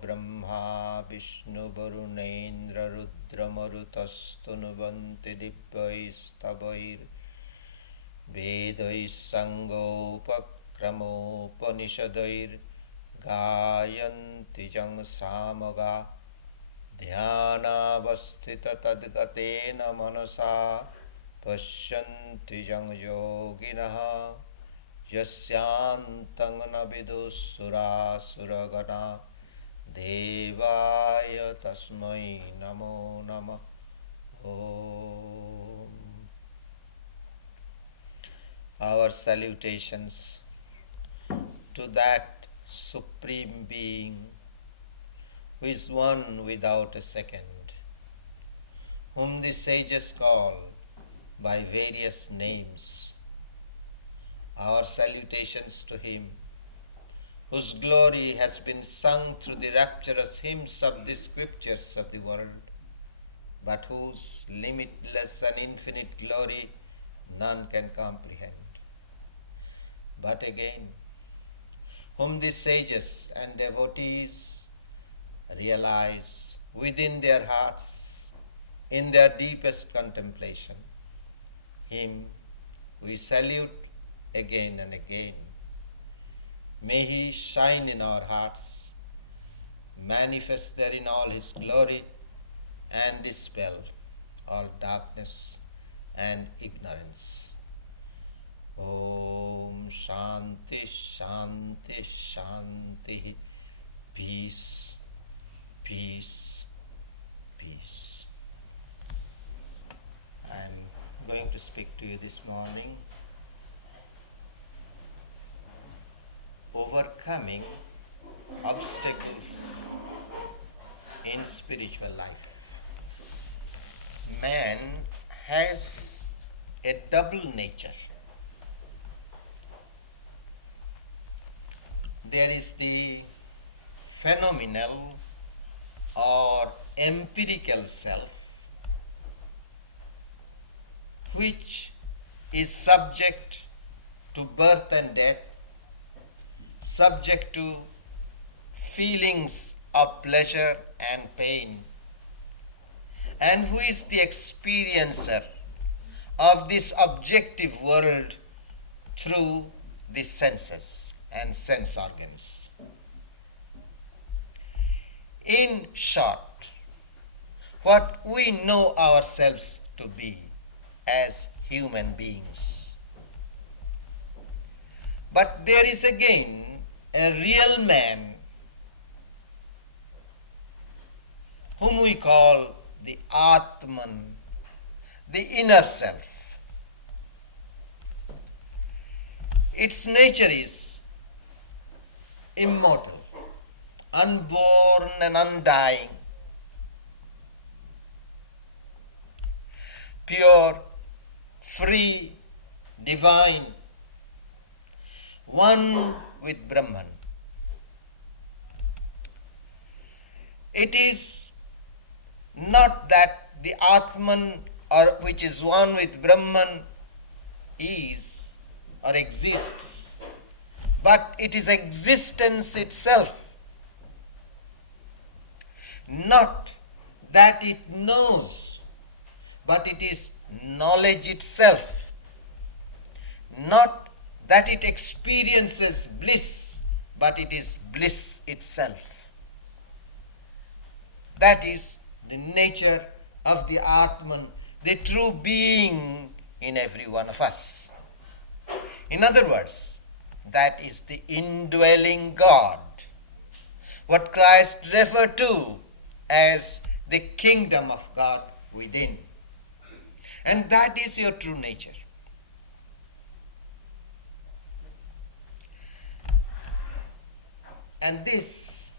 Brahma Vishnu Varunendra Rudra Marutastunuvanti Divyaistavai Vedai Sangopakramopanishadair Gayanti Jang Samaga Dhyanavasthita Tadgatena Manasa Pashyanti Jang Yoginaha Yasyantang Navidusura Suragana Devaya Tasmai Namo Nama Om. Our salutations to that Supreme Being who is one without a second, whom the sages call by various names. Our salutations to Him, whose glory has been sung through the rapturous hymns of the scriptures of the world, but whose limitless and infinite glory none can comprehend. But again, whom the sages and devotees realize within their hearts, in their deepest contemplation, Him we salute again and again. May He shine in our hearts, manifest therein all His glory, and dispel all darkness and ignorance. Om Shanti Shanti Shanti. Peace, peace, peace. I am going to speak to you this morning. Overcoming obstacles in spiritual life. Man has a double nature. There is the phenomenal or empirical self, which is subject to birth and death, subject to feelings of pleasure and pain, and who is the experiencer of this objective world through the senses and sense organs. In short, what we know ourselves to be as human beings. But there is again a real man whom we call the Atman, the inner self. Its nature is immortal, unborn and undying, pure, free, divine, one with Brahman. It is not that the Atman, or which is one with Brahman, is or exists, but it is existence itself. Not that it knows, but it is knowledge itself. Not that it experiences bliss, but it is bliss itself. That is the nature of the Atman, the true being in every one of us. In other words, that is the indwelling God, what Christ referred to as the kingdom of God within. And that is your true nature. And this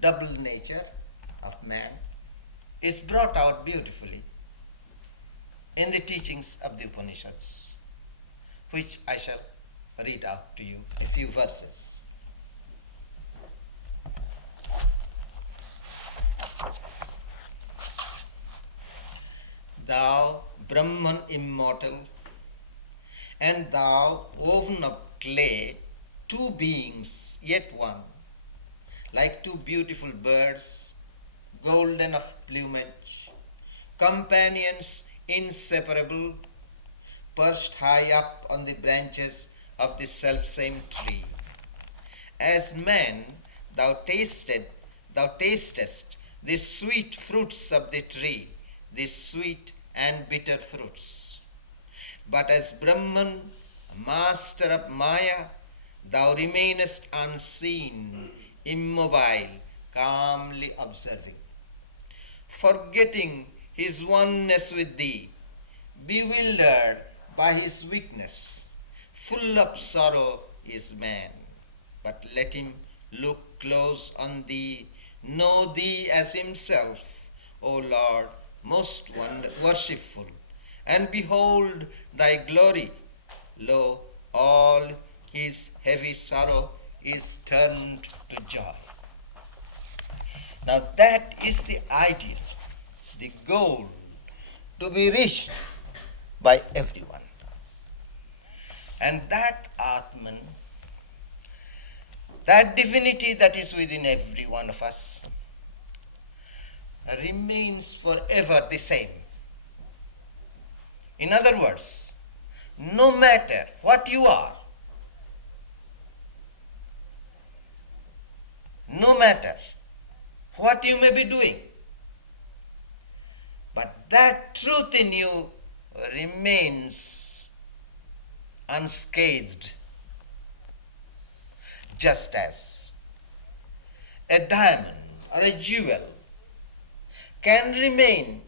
double nature of man is brought out beautifully in the teachings of the Upanishads, which I shall read out to you a few verses. Thou Brahman immortal, and thou woven of clay, two beings, yet one, like two beautiful birds, golden of plumage, companions inseparable, perched high up on the branches of the selfsame tree. As man, thou tastest the sweet fruits of the tree, the sweet and bitter fruits. But as Brahman, master of Maya, thou remainest unseen, immobile, calmly observing. Forgetting his oneness with thee, bewildered by his weakness, full of sorrow is man. But let him look close on thee, know thee as himself, O Lord, most worshipful, and behold thy glory. Lo, all his heavy sorrow is turned to joy. Now that is the ideal, the goal to be reached by everyone. And that Atman, that divinity that is within every one of us, remains forever the same. In other words, no matter what you are, no matter what you may be doing, but that truth in you remains unscathed, just as a diamond or a jewel can remain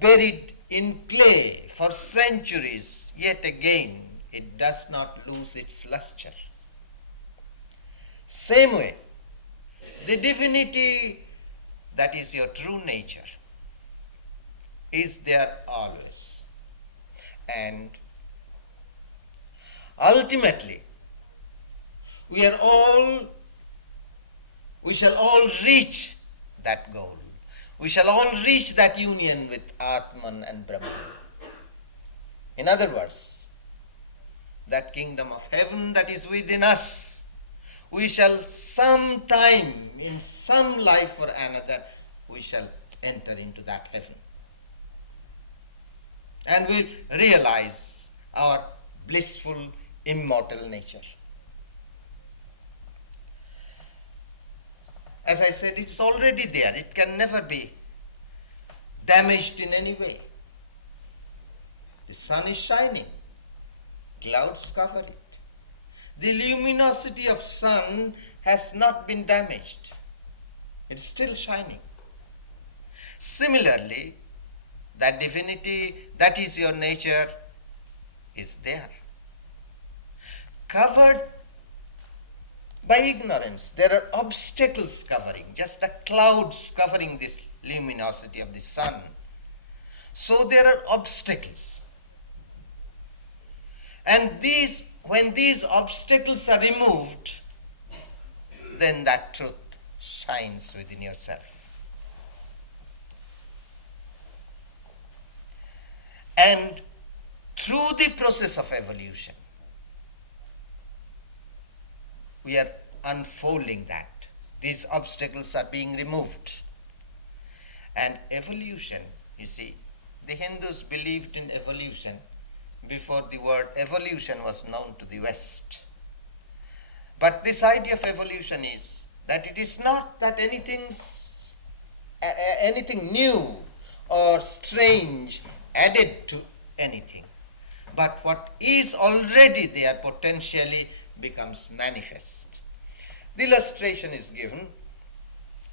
buried in clay for centuries, yet again it does not lose its luster. Same way, the divinity that is your true nature is there always. And ultimately, we shall all reach that goal. We shall all reach that union with Atman and Brahman. In other words, that kingdom of heaven that is within us, we shall sometime, in some life or another, we shall enter into that heaven. And we'll realize our blissful, immortal nature. As I said, it's already there. It can never be damaged in any way. The sun is shining. Clouds cover it. The luminosity of sun has not been damaged. It's still shining. Similarly, that divinity, that is your nature, is there. Covered by ignorance. There are obstacles covering, just the clouds covering this luminosity of the sun. So there are obstacles. And when these obstacles are removed, then that truth shines within yourself. And through the process of evolution, we are unfolding that. These obstacles are being removed. And evolution, you see, the Hindus believed in evolution before the word evolution was known to the West. But this idea of evolution is that it is not that anything new or strange added to anything, but what is already there potentially becomes manifest. The illustration is given.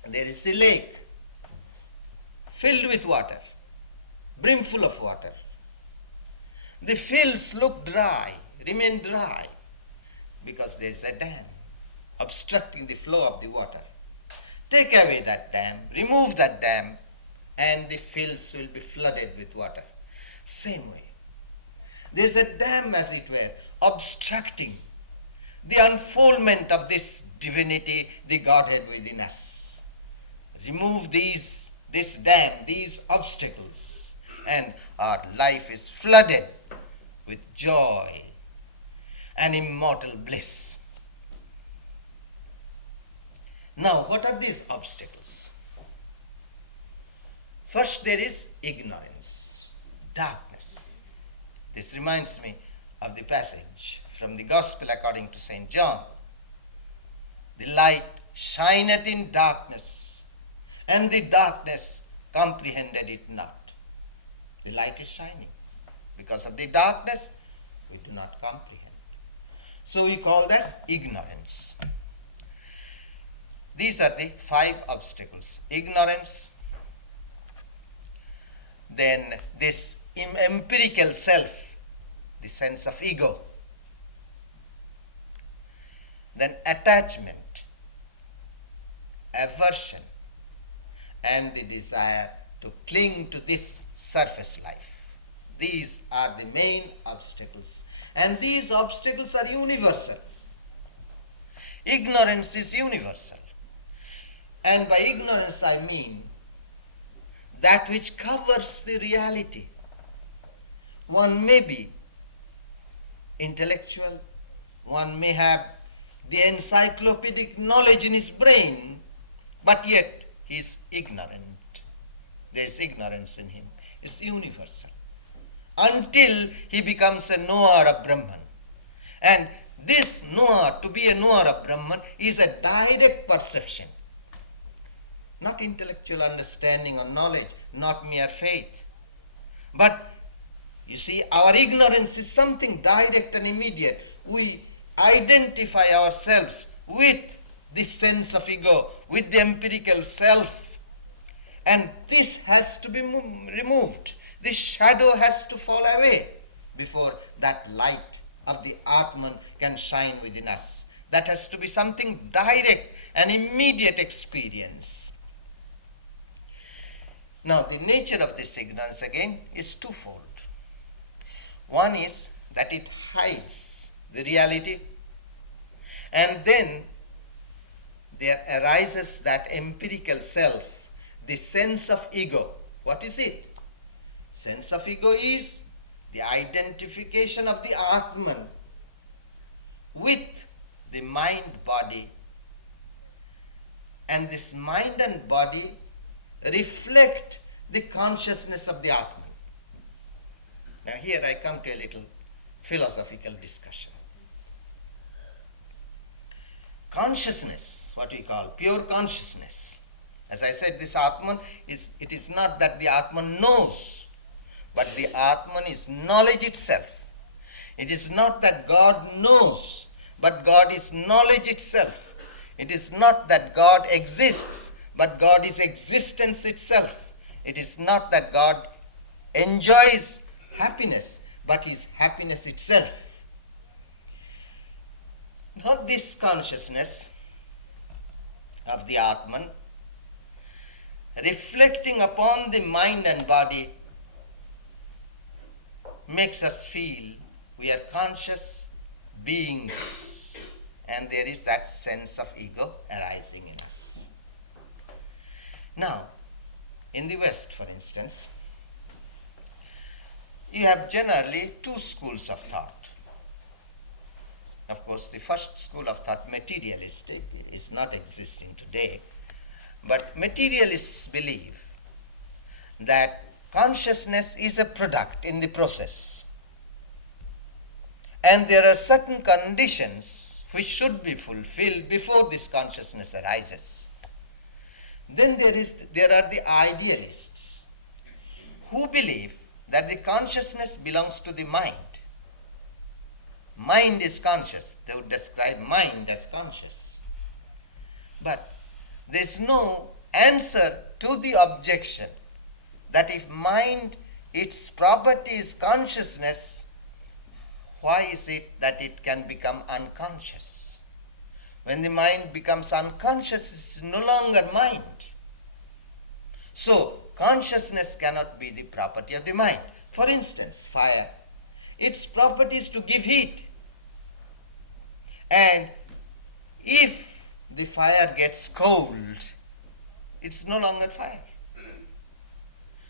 There is a lake filled with water, brimful of water. The fields look dry, remain dry, because there is a dam obstructing the flow of the water. Take away that dam, remove that dam, and the fields will be flooded with water. Same way, there is a dam, as it were, obstructing the unfoldment of this divinity, the Godhead within us. Remove this dam, these obstacles, and our life is flooded with joy and immortal bliss. Now, what are these obstacles? First, there is ignorance, darkness. This reminds me of the passage from the Gospel according to St. John. The light shineth in darkness, and the darkness comprehended it not. The light is shining. Because of the darkness, we do not comprehend. So we call that ignorance. These are the 5 obstacles. Ignorance, then this empirical self, the sense of ego, then attachment, aversion, and the desire to cling to this surface life. These are the main obstacles. And these obstacles are universal. Ignorance is universal. And by ignorance I mean that which covers the reality. One may be intellectual, one may have the encyclopedic knowledge in his brain, but yet he is ignorant. There is ignorance in him. It's universal. Until he becomes a knower of Brahman. And this knower, to be a knower of Brahman, is a direct perception. Not intellectual understanding or knowledge, not mere faith. But, you see, our ignorance is something direct and immediate. We identify ourselves with this sense of ego, with the empirical self. And this has to be removed. This shadow has to fall away before that light of the Atman can shine within us. That has to be something direct and immediate experience. Now, the nature of this ignorance again is twofold. One is that it hides the reality, and then there arises that empirical self, the sense of ego. What is it? Sense of ego is the identification of the Atman with the mind-body, and this mind and body reflect the consciousness of the Atman. Now here I come to a little philosophical discussion. Consciousness, what we call pure consciousness. As I said, this Atman it is not that the Atman knows, but the Atman is knowledge itself. It is not that God knows, but God is knowledge itself. It is not that God exists, but God is existence itself. It is not that God enjoys happiness, but is happiness itself. Now this consciousness of the Atman reflecting upon the mind and body makes us feel we are conscious beings, and there is that sense of ego arising in us. Now, in the West, for instance, you have generally 2 schools of thought. Of course, the first school of thought, materialistic, is not existing today, but materialists believe that consciousness is a product in the process, and there are certain conditions which should be fulfilled before this consciousness arises. Then there are the idealists who believe that the consciousness belongs to the mind. Mind is conscious. They would describe mind as conscious. But there is no answer to the objection that if mind, its property is consciousness, why is it that it can become unconscious? When the mind becomes unconscious, it is no longer mind. So, consciousness cannot be the property of the mind. For instance, fire. Its property is to give heat. And if the fire gets cold, it's no longer fire.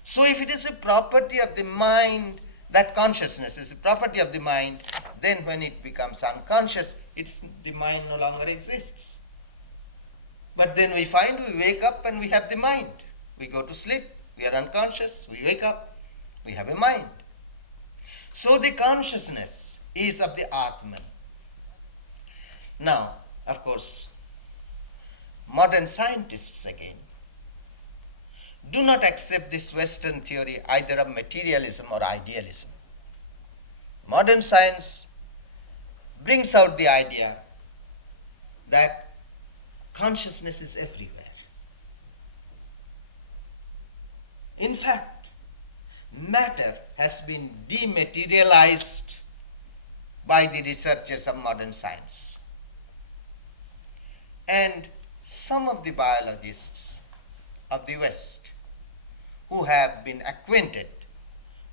So if it is a property of the mind, that consciousness is a property of the mind, then when it becomes unconscious, the mind no longer exists. But then we find we wake up and we have the mind. We go to sleep, we are unconscious, we wake up, we have a mind. So the consciousness is of the Atman. Now, of course, modern scientists again do not accept this Western theory either of materialism or idealism. Modern science brings out the idea that consciousness is everywhere. In fact, matter has been dematerialized by the researchers of modern science. And some of the biologists of the West who have been acquainted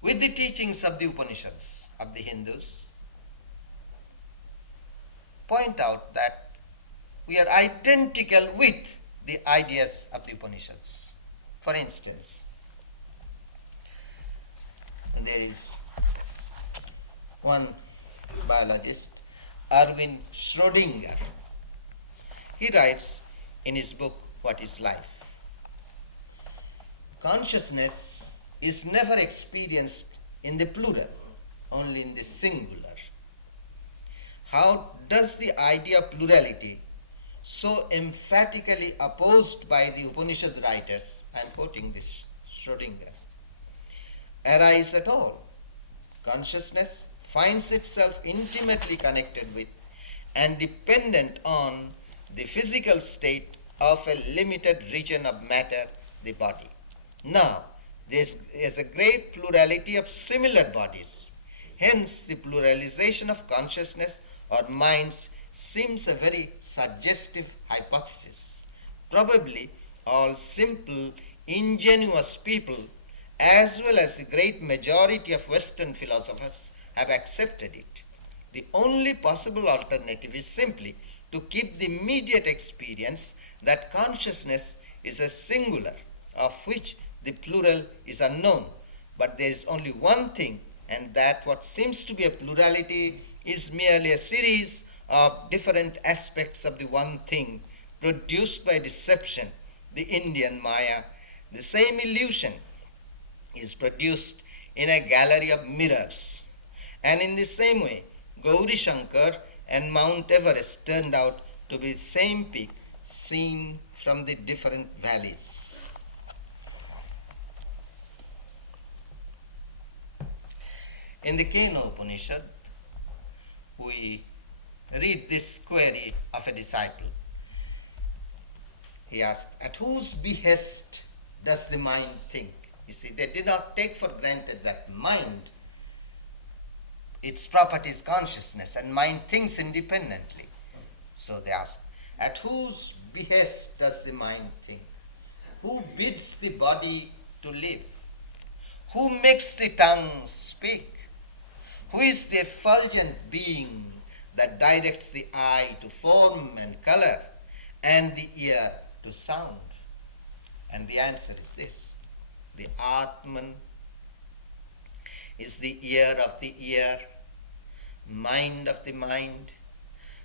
with the teachings of the Upanishads of the Hindus point out that we are identical with the ideas of the Upanishads. For instance, there is one biologist, Erwin Schrödinger. He writes in his book, What is Life? Consciousness is never experienced in the plural, only in the singular. How does the idea of plurality, so emphatically opposed by the Upanishad writers, I am quoting this Schrödinger, arise at all? Consciousness finds itself intimately connected with and dependent on the physical state of a limited region of matter, the body. Now, there is a great plurality of similar bodies. Hence, the pluralization of consciousness or minds seems a very suggestive hypothesis. Probably all simple, ingenuous people, as well as the great majority of Western philosophers, have accepted it. The only possible alternative is simply to keep the immediate experience that consciousness is a singular, of which the plural is unknown. But there is only one thing, and that what seems to be a plurality is merely a series of different aspects of the one thing produced by deception, the Indian Maya. The same illusion is produced in a gallery of mirrors. And in the same way, Gauri Shankar and Mount Everest turned out to be the same peak seen from the different valleys. In the Kena Upanishad, we read this query of a disciple. He asked, at whose behest does the mind think? You see, they did not take for granted that mind, its property is consciousness, and mind thinks independently. So they asked, at whose behest does the mind think? Who bids the body to live? Who makes the tongue speak? Who is the effulgent being that directs the eye to form and color and the ear to sound? And the answer is this. The Atman is the ear of the ear, mind of the mind,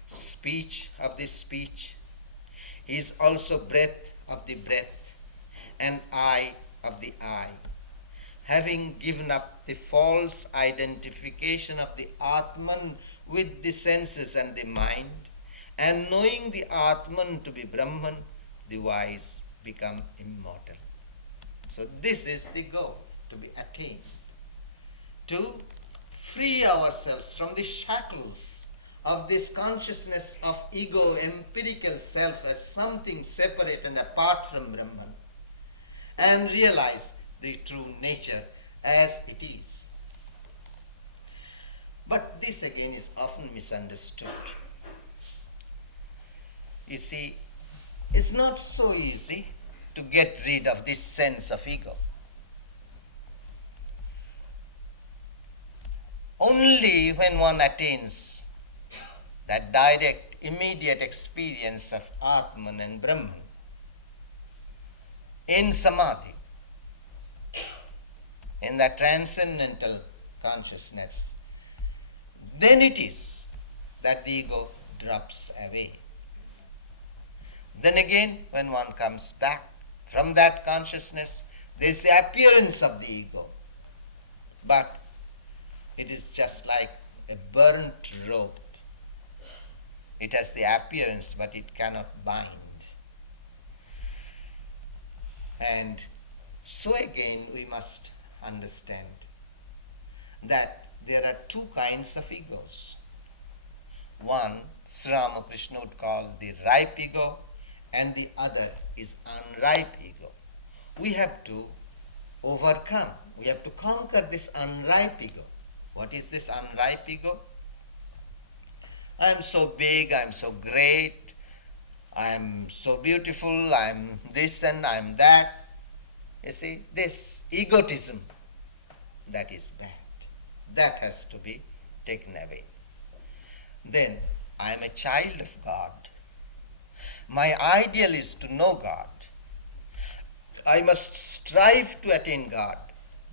speech of the speech. He is also breath of the breath and eye of the eye. Having given up the false identification of the Atman with the senses and the mind, and knowing the Atman to be Brahman, the wise become immortal. So this is the goal to be attained, to free ourselves from the shackles of this consciousness of ego, empirical self as something separate and apart from Brahman, and realize the true nature as it is. But this again is often misunderstood. You see, it's not so easy to get rid of this sense of ego. Only when one attains that direct, immediate experience of Atman and Brahman in Samadhi, in that transcendental consciousness, then it is that the ego drops away. Then again, when one comes back from that consciousness, there is the appearance of the ego. But it is just like a burnt rope. It has the appearance, but it cannot bind. And so again, we must understand that there are two kinds of egos. One, Sri Ramakrishna would call the ripe ego, and the other is unripe ego. We have to overcome, we have to conquer this unripe ego. What is this unripe ego? I am so big, I am so great, I am so beautiful, I am this and I am that. You see, this egotism, that is bad. That has to be taken away. Then, I am a child of God. My ideal is to know God. I must strive to attain God.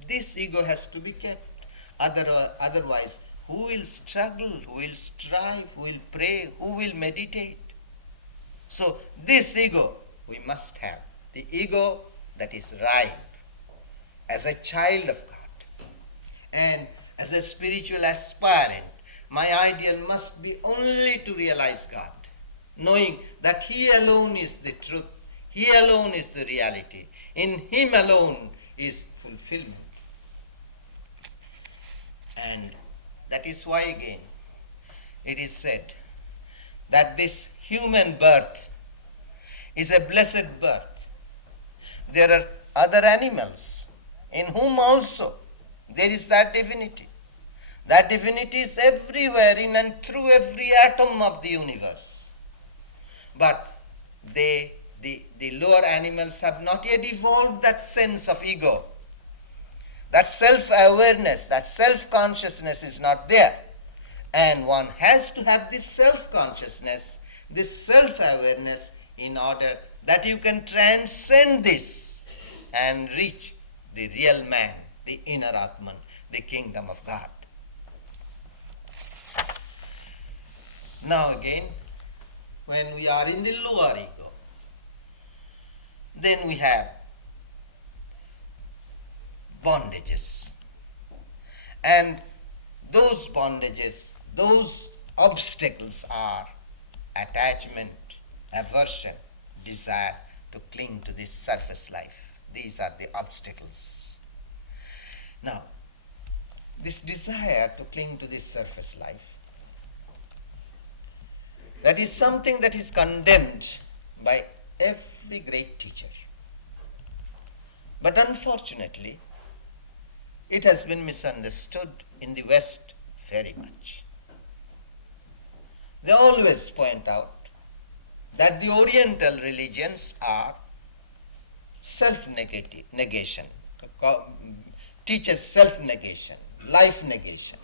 This ego has to be kept. Otherwise, who will struggle, who will strive, who will pray, who will meditate? So, this ego we must have. The ego that is ripe as a child of God. And as a spiritual aspirant, my ideal must be only to realize God, knowing that He alone is the truth, He alone is the reality. In Him alone is fulfillment. And that is why again it is said that this human birth is a blessed birth. There are other animals in whom also there is that divinity. That divinity is everywhere, in and through every atom of the universe. But the lower animals have not yet evolved that sense of ego. That self-awareness, that self-consciousness is not there. And one has to have this self-consciousness, this self-awareness, in order that you can transcend this and reach the real man, the inner Atman, the kingdom of God. Now again, when we are in the lower ego, then we have bondages. And those bondages, those obstacles are attachment, aversion, desire to cling to this surface life. These are the obstacles. Now, this desire to cling to this surface life, that is something that is condemned by every great teacher. But unfortunately, it has been misunderstood in the West very much. They always point out that the Oriental religions are self-negation, teaches self-negation, life negation.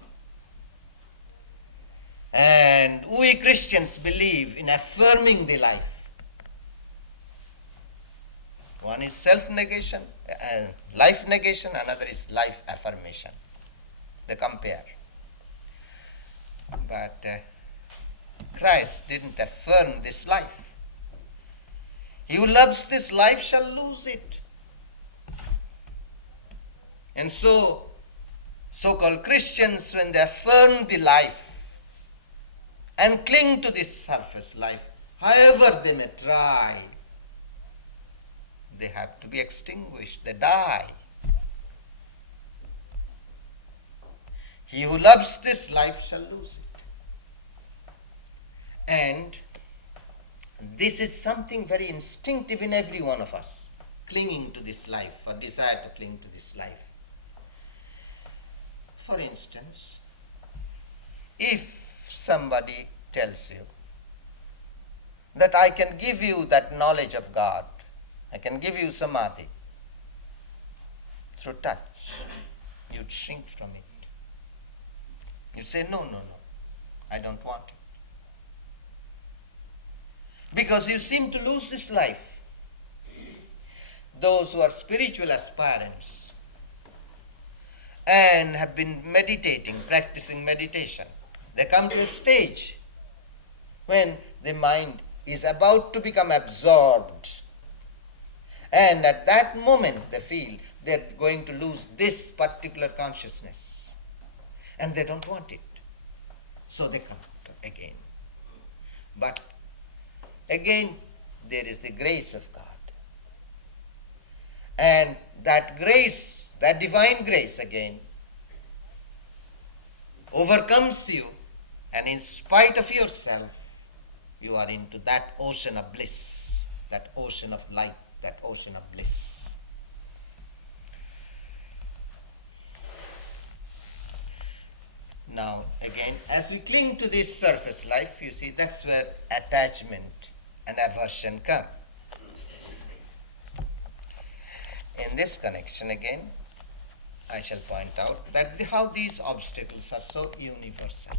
And we Christians believe in affirming the life. One is self-negation, life negation, another is life affirmation. They compare. But Christ didn't affirm this life. He who loves this life shall lose it. And so, so-called Christians, when they affirm the life and cling to this surface life, however they may try, they have to be extinguished, they die. He who loves this life shall lose it. And this is something very instinctive in every one of us, clinging to this life, or desire to cling to this life. For instance, if somebody tells you that I can give you that knowledge of God, I can give you samadhi through touch, you'd shrink from it. You'd say, no, I don't want it. Because you seem to lose this life. Those who are spiritual aspirants and have been meditating, practicing meditation, they come to a stage when the mind is about to become absorbed. And at that moment they feel they're going to lose this particular consciousness. And they don't want it. So they come again. But again, there is the grace of God. And that grace, that divine grace again, overcomes you, and in spite of yourself, you are into that ocean of bliss, that ocean of light, that ocean of bliss. Now, again, as we cling to this surface life, you see, that's where attachment and aversion come. In this connection, again, I shall point out that how these obstacles are so universal.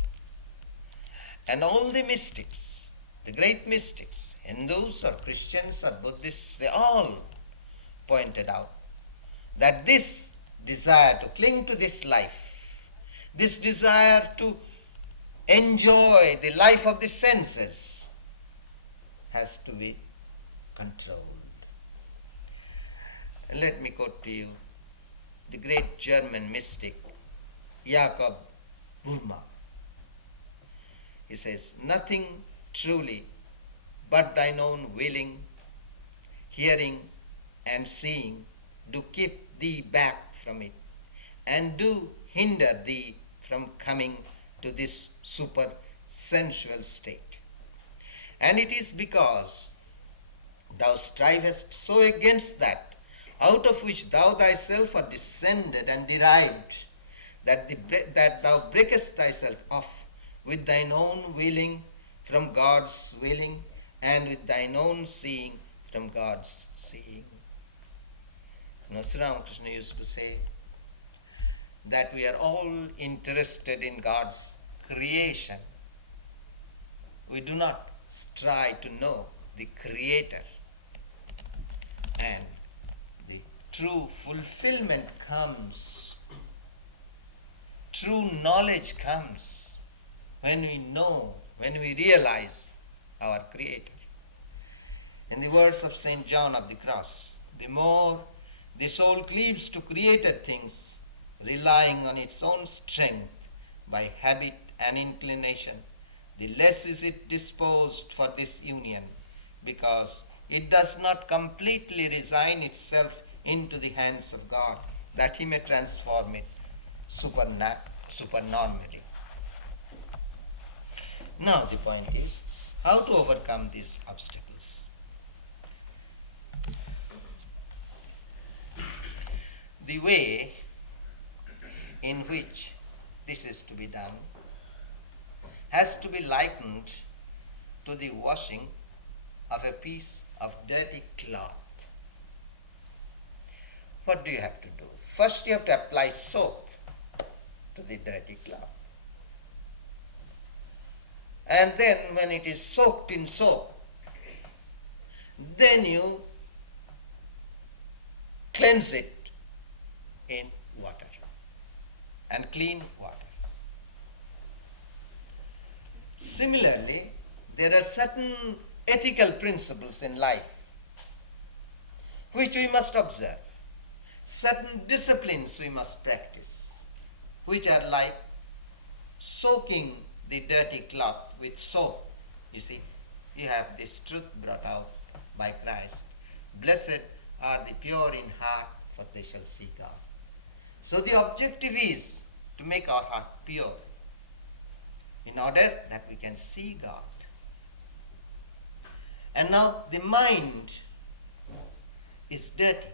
And all the mystics, the great mystics, Hindus or Christians or Buddhists, they all pointed out that this desire to cling to this life, this desire to enjoy the life of the senses, has to be controlled. And let me quote to you the great German mystic Jakob Wurma. He says, "Nothing truly but thine own willing, hearing and seeing do keep thee back from it, and do hinder thee from coming to this super sensual state. And it is because thou strivest so against that, out of which thou thyself art descended and derived, that thou breakest thyself off with thine own willing from God's willing, and with thine own seeing from God's seeing." Sri Ramakrishna used to say that we are all interested in God's creation. We do not strive to know the Creator. And the true fulfillment comes, true knowledge comes when we know, when we realize our Creator. In the words of St. John of the Cross, the more the soul cleaves to created things, relying on its own strength by habit and inclination, the less is it disposed for this union, because it does not completely resign itself into the hands of God, that He may transform it supernormally. Now the point is, how to overcome these obstacles. The way in which this is to be done has to be likened to the washing of a piece of dirty cloth. What do you have to do? First you have to apply soap to the dirty cloth. And then when it is soaked in soap, then you cleanse it in water, and clean water. Similarly, there are certain ethical principles in life which we must observe. Certain disciplines we must practice, which are like soaking the dirty cloth with soap. You see, you have this truth brought out by Christ. Blessed are the pure in heart, for they shall see God. So the objective is to make our heart pure in order that we can see God. And now the mind is dirty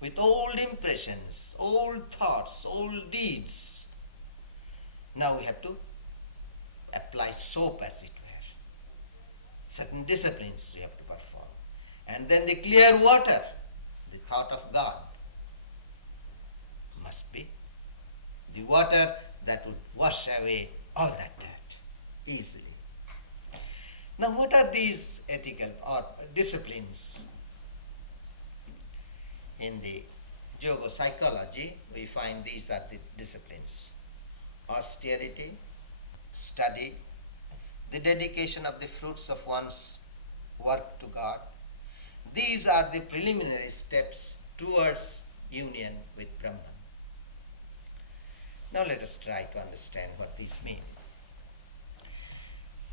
with old impressions, old thoughts, old deeds. Now we have to apply soap, as it were. Certain disciplines we have to perform. And then the clear water, the thought of God, must be the water that would wash away all that dirt easily. Now what are these ethical or disciplines? In the yoga psychology, we find these are the disciplines: austerity, study, the dedication of the fruits of one's work to God. These are the preliminary steps towards union with Brahman. Now let us try to understand what these mean.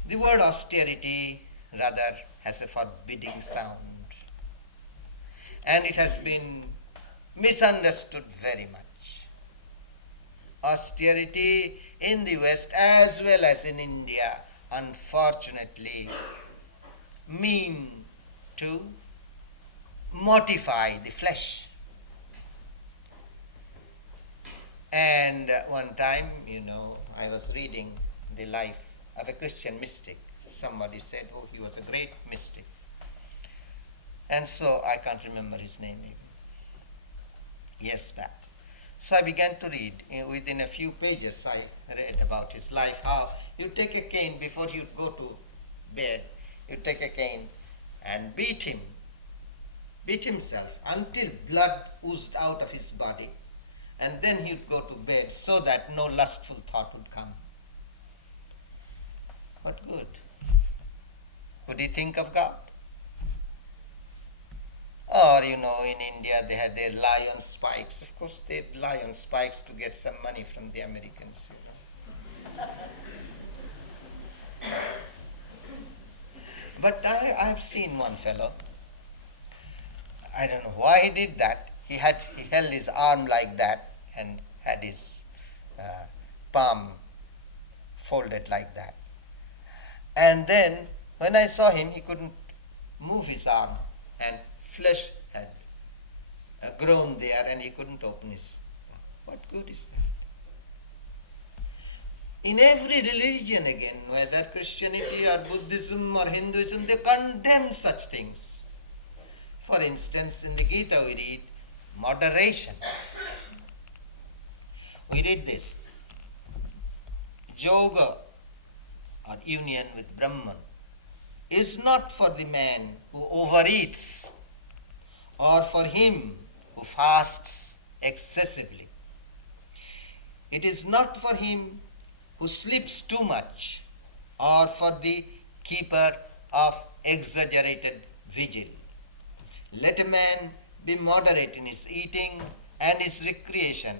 The word austerity rather has a forbidding sound, and it has been misunderstood very much. Austerity in the West as well as in India, unfortunately, mean to mortify the flesh. And one time, I was reading the life of a Christian mystic. Somebody said, oh, he was a great mystic. And so I can't remember his name even. Years back. So I began to read. Within a few pages, I read about his life, how you take a cane before you go to bed. You take a cane and beat himself until blood oozed out of his body. And then he would go to bed so that no lustful thought would come. What good? Would he think of God? Or, in India they had their lion spikes. Of course, they had lion spikes to get some money from the Americans, But I have seen one fellow. I don't know why he did that. He held his arm like that and had his palm folded like that. And then when I saw him, he couldn't move his arm, and flesh had grown there, and he couldn't open his mouth. What good is that? In every religion again, whether Christianity or Buddhism or Hinduism, they condemn such things. For instance, in the Gita we read moderation. We read this: yoga or union with Brahman is not for the man who overeats or for him who fasts excessively. It is not for him who sleeps too much or for the keeper of exaggerated vigil. Let a man be moderate in his eating and his recreation,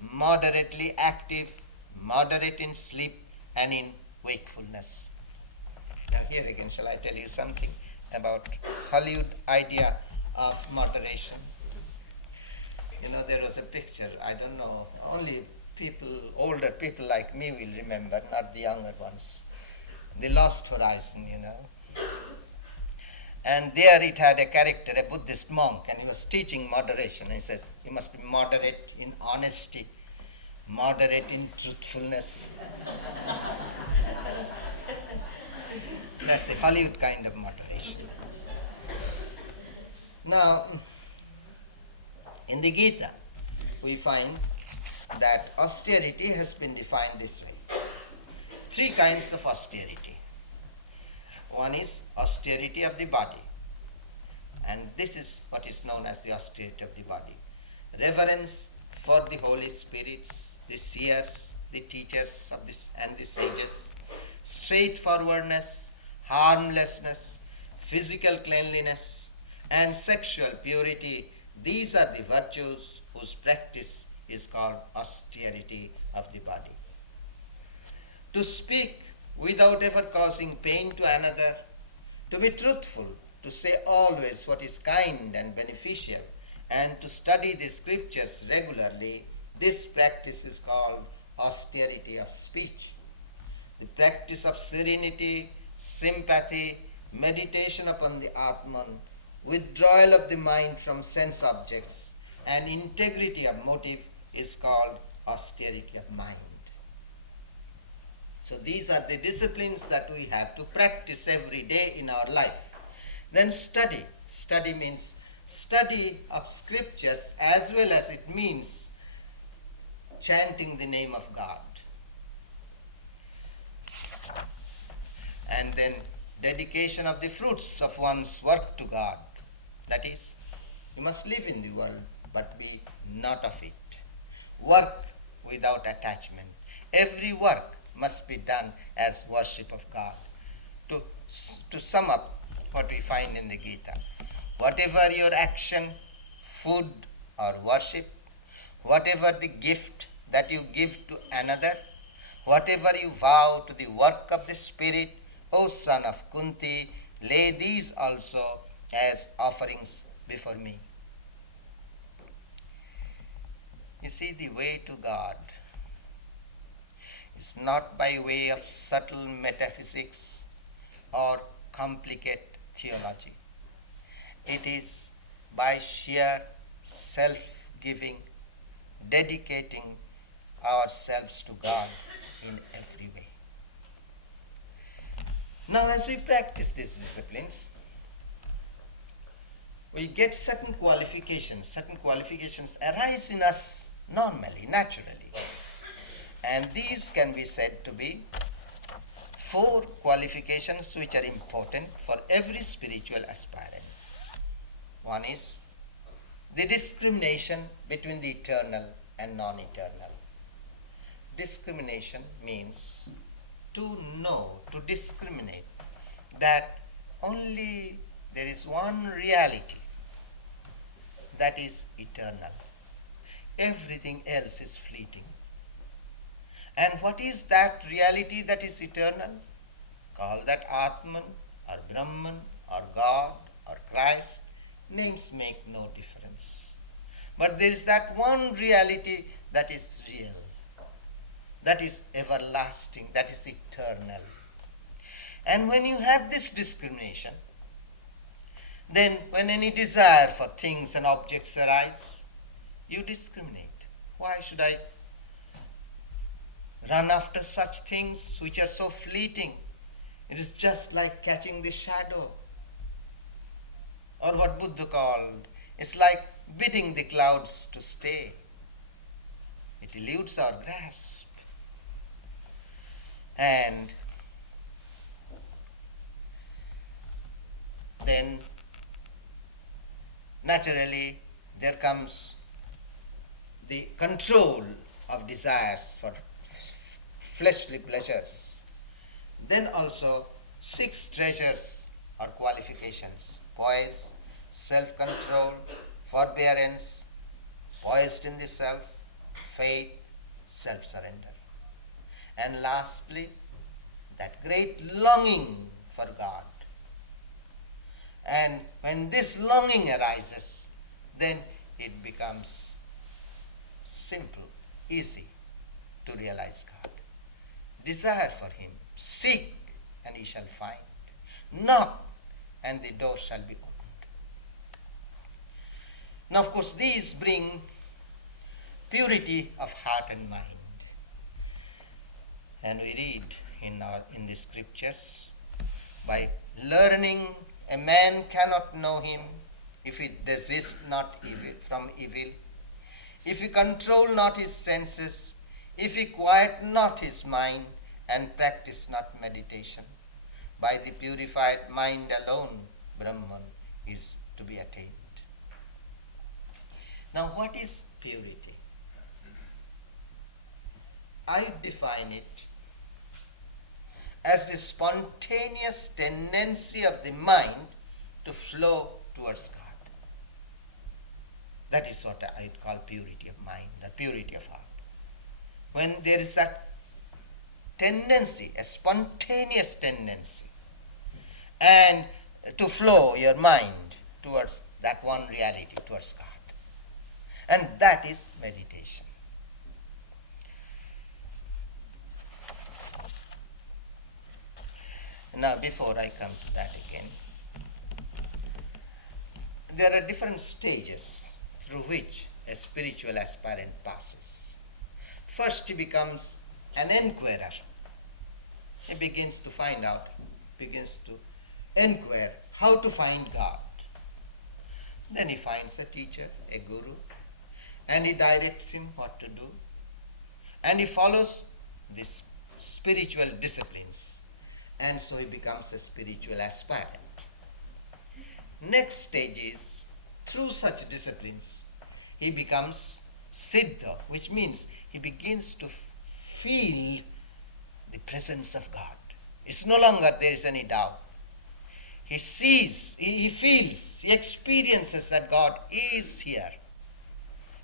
moderately active, moderate in sleep and in wakefulness. Now here again, shall I tell you something about Hollywood idea of moderation? There was a picture, I don't know, only older people like me will remember, not the younger ones. The Lost Horizon, And there it had a character, a Buddhist monk, and he was teaching moderation. And he says, you must be moderate in honesty, moderate in truthfulness. That's a Hollywood kind of moderation. Now, in the Gita, we find that austerity has been defined this way. 3 kinds of austerity. One is austerity of the body, and this is what is known as the austerity of the body. Reverence for the Holy Spirits, the seers, the teachers of this and the sages, straightforwardness, harmlessness, physical cleanliness, and sexual purity. These are the virtues whose practice is called austerity of the body. To speak without ever causing pain to another, to be truthful, to say always what is kind and beneficial, and to study the scriptures regularly, this practice is called austerity of speech. The practice of serenity, sympathy, meditation upon the Atman, withdrawal of the mind from sense objects, and integrity of motive is called austerity of mind. So these are the disciplines that we have to practice every day in our life. Then study. Study means study of scriptures as well as it means chanting the name of God. And then dedication of the fruits of one's work to God. That is, you must live in the world but be not of it. Work without attachment. Every work must be done as worship of God. To sum up what we find in the Gita. Whatever your action, food or worship, whatever the gift that you give to another, whatever you vow to the work of the Spirit, O son of Kunti, lay these also as offerings before me. You see, the way to God is not by way of subtle metaphysics or complicated theology. It is by sheer self-giving, dedicating ourselves to God in every way. Now, as we practice these disciplines, we get certain qualifications. Certain qualifications arise in us normally, naturally. And these can be said to be 4 qualifications which are important for every spiritual aspirant. One is the discrimination between the eternal and non-eternal. Discrimination means to know, to discriminate that only there is one reality that is eternal. Everything else is fleeting. And what is that reality that is eternal? Call that Atman or Brahman or God or Christ. Names make no difference. But there is that one reality that is real, that is everlasting, that is eternal. And when you have this discrimination, then when any desire for things and objects arise, you discriminate. Why should I run after such things which are so fleeting? It is just like catching the shadow. Or what Buddha called, it's like bidding the clouds to stay. It eludes our grasp. And then naturally there comes the control of desires for fleshly pleasures. Then also 6 treasures or qualifications: poise, self-control, forbearance, poised in the self, faith, self-surrender. And lastly, that great longing for God. And when this longing arises, then it becomes simple, easy to realize God. Desire for Him. Seek and ye shall find. Knock and the door shall be opened. Now, of course, these bring purity of heart and mind. And we read in the scriptures, by learning a man cannot know him if he desist not from evil, if he control not his senses, if he quiet not his mind and practice not meditation. By the purified mind alone, Brahman is to be attained. Now, what is purity? I define it as the spontaneous tendency of the mind to flow towards God. That is what I call purity of mind, the purity of heart. When there is that tendency, a spontaneous tendency, and to flow your mind towards that one reality, towards God. And that is meditation. Now, before I come to that again, there are different stages through which a spiritual aspirant passes. First, he becomes an inquirer. He begins to find out, begins to inquire how to find God. Then he finds a teacher, a guru, and he directs him what to do. And he follows these spiritual disciplines. And so he becomes a spiritual aspirant. Next stage is, through such disciplines, he becomes siddha, which means he begins to feel the presence of God. It's no longer there is any doubt. he sees, he feels, he experiences that God is here.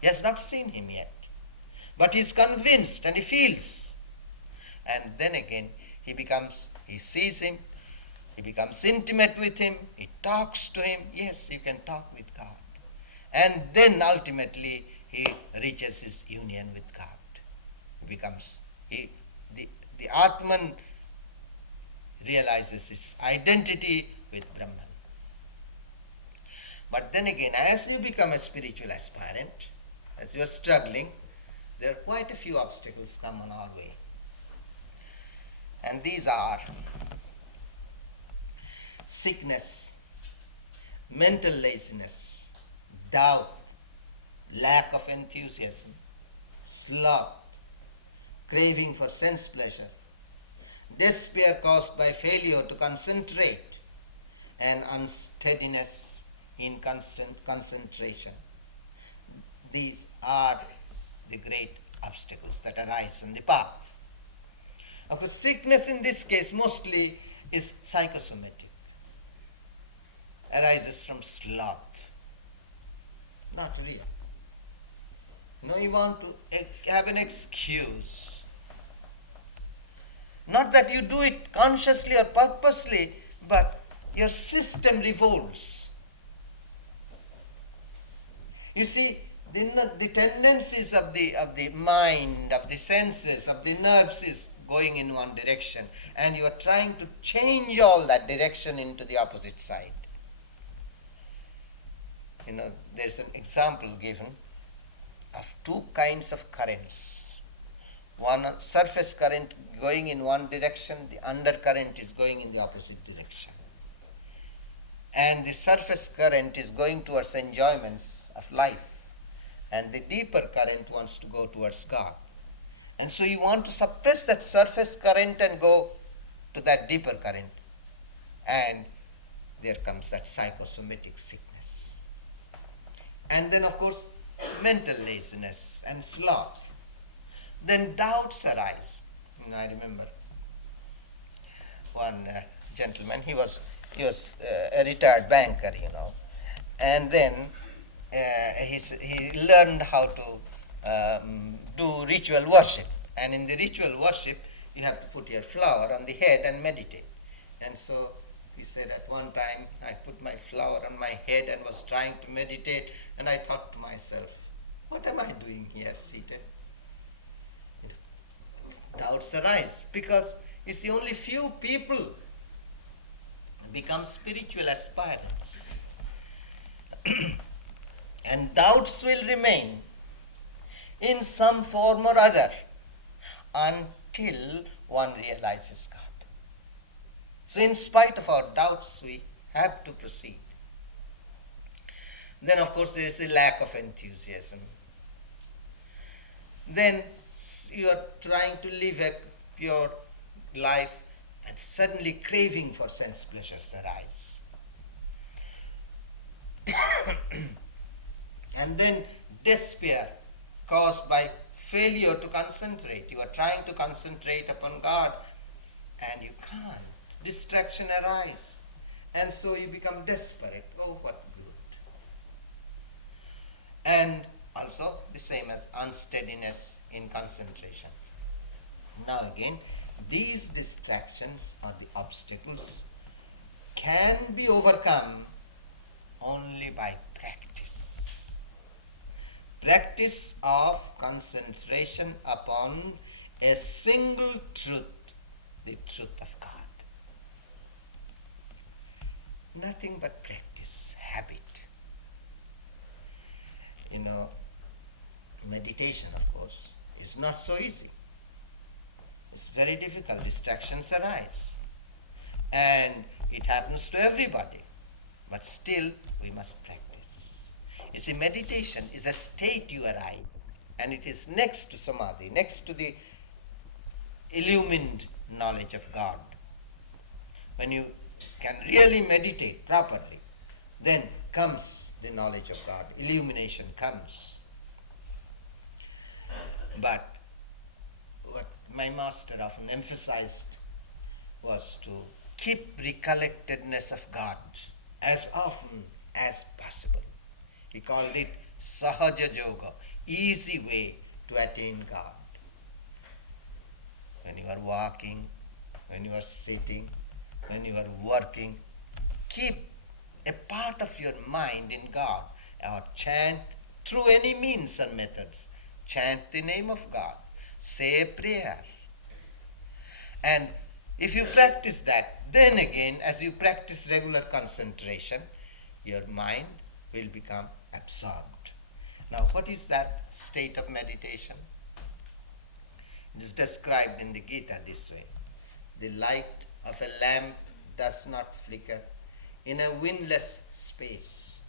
He has not seen him yet, but he is convinced and he feels. And then again, he sees him, he becomes intimate with him, he talks to him. Yes, you can talk with God. And then ultimately, he reaches his union with God. The Atman realizes its identity with Brahman. But then again, as you become a spiritual aspirant, as you are struggling, there are quite a few obstacles come on our way. And these are sickness, mental laziness, doubt, lack of enthusiasm, sloth, craving for sense pleasure, despair caused by failure to concentrate, and unsteadiness in constant concentration. These are the great obstacles that arise on the path. Of course, sickness in this case mostly is psychosomatic, arises from sloth, not real. You want to have an excuse. Not that you do it consciously or purposely, but your system revolts. You see, the tendencies of the mind, of the senses, of the nerves is going in one direction, and you are trying to change all that direction into the opposite side. There's an example given of two kinds of currents. One surface current going in one direction, the undercurrent is going in the opposite direction. And the surface current is going towards enjoyments of life, and the deeper current wants to go towards God. And so you want to suppress that surface current and go to that deeper current. And there comes that psychosomatic sickness. And then, of course, mental laziness and sloth. Then doubts arise. I remember one gentleman, he was a retired banker, and then he learned how to do ritual worship. And in the ritual worship, you have to put your flower on the head and meditate. And so he said, at one time, I put my flower on my head and was trying to meditate, and I thought to myself, what am I doing here seated? Doubts arise because you see, only few people become spiritual aspirants. And doubts will remain in some form or other until one realizes God. So in spite of our doubts, we have to proceed. Then, of course, there is a lack of enthusiasm. Then you are trying to live a pure life, and suddenly craving for sense pleasures arise. And then despair caused by failure to concentrate. You are trying to concentrate upon God and you can't. Distraction arises. And so you become desperate. Oh, what good. And also the same as unsteadiness in concentration. Now again, these distractions or the obstacles can be overcome only by practice. Practice of concentration upon a single truth, the truth of God. Nothing but practice, habit. Meditation, of course, is not so easy. It's very difficult. Distractions arise. And it happens to everybody. But still, we must practice. You see, meditation is a state you arrive, and it is next to samadhi, next to the illumined knowledge of God. When you can really meditate properly, then comes the knowledge of God. Illumination comes. But what my master often emphasized was to keep recollectedness of God as often as possible. He called it Sahaja Yoga, easy way to attain God. When you are walking, when you are sitting, when you are working, keep a part of your mind in God, or chant through any means or methods. Chant the name of God. Say a prayer. And if you practice that, then again, as you practice regular concentration, your mind will become absorbed. Now, what is that state of meditation? It is described in the Gita this way. The light of a lamp does not flicker in a windless space.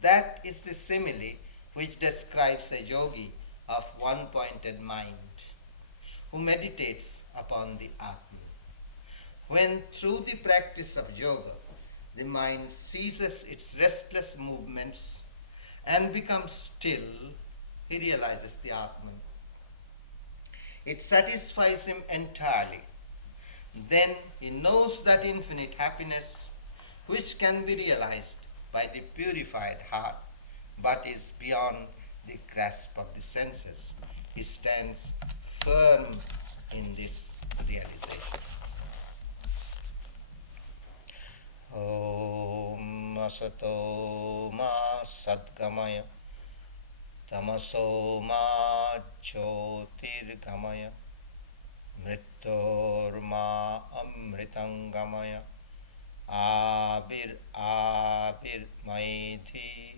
That is the simile which describes a yogi of one-pointed mind who meditates upon the Atman. When through the practice of yoga, the mind ceases its restless movements and becomes still, he realizes the Atman. It satisfies him entirely. Then he knows that infinite happiness which can be realized by the purified heart but is beyond the grasp of the senses. He stands firm in this realization. Om Asato Ma Sadgamaya Tamaso Ma Jyotirgamaya Mrityorma Amritangamaya Abir Maidhi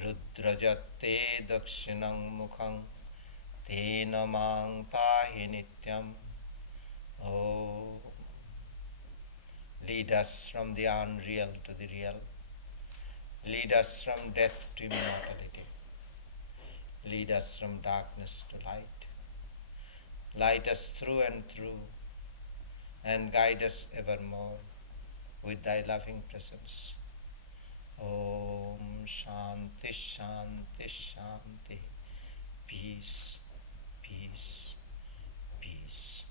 Rudrajate Dakshinang Mukhang Tena Mang Pahi Nityam. Oh, lead us from the unreal to the real. Lead us from death to immortality. Lead us from darkness to light. Light us through and through, and guide us evermore with thy loving presence. Om Shanti Shanti Shanti. Peace, peace, peace.